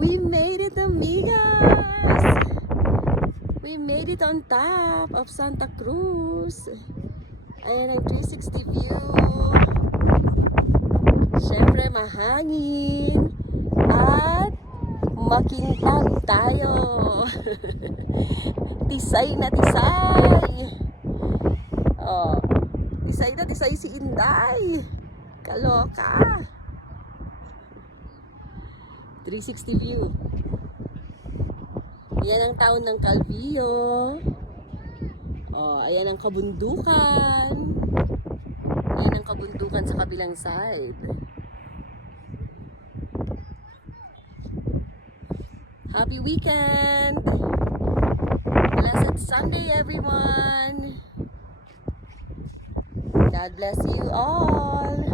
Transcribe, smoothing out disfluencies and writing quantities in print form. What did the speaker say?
We made it, amigas! We made it on top of Santa Cruz. Ayan ang 360 view. Siyempre, mahangin. At makintag tayo. Tisay na tisay. Oh, tisay na tisay si Inday. Kaloka. 360 view. Ayan ang taon ng Calvillo. Oh, ayan ang kabundukan. Ayan ang kabundukan sa kabilang side. Happy weekend! Blessed Sunday, everyone! God bless you all!